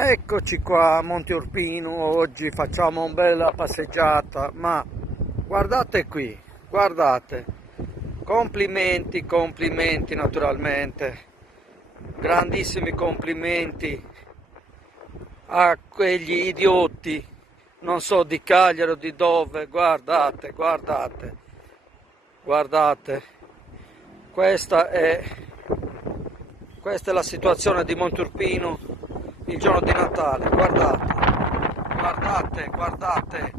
Eccoci qua a Monte Urpino, oggi facciamo una bella passeggiata, ma guardate qui, guardate, complimenti, complimenti naturalmente, grandissimi complimenti a quegli idioti, non so di Cagliari o di dove, guardate, guardate, guardate, questa è, questa è la situazione di Monte Urpino il giorno di Natale, guardate, guardate, guardate,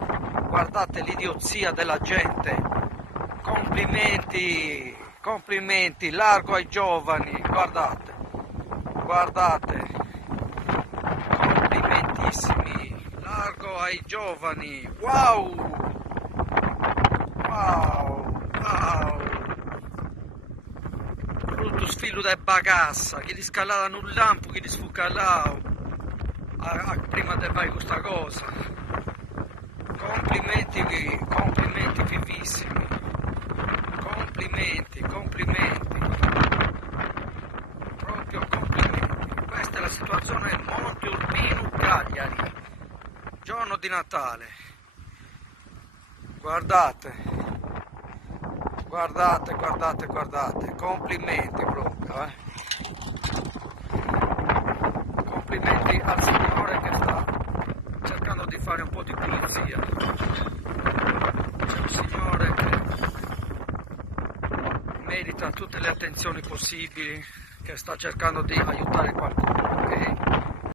guardate l'idiozia della gente, complimenti, complimenti, largo ai giovani, guardate, guardate, complimentissimi, largo ai giovani, wow, wow, wow, brutto sfilo da bagassa, che li scalava un lampo, che li sfucalava. Prima di fare questa cosa, complimenti, complimenti vivissimi, complimenti, complimenti, proprio complimenti. Questa è la situazione del Monte Urpino Cagliari, giorno di Natale, guardate, guardate, guardate, guardate, complimenti proprio, complimenti al Signore che sta cercando di fare un po' di pulizia. C'è un Signore che merita tutte le attenzioni possibili, che sta cercando di aiutare qualcuno, ok?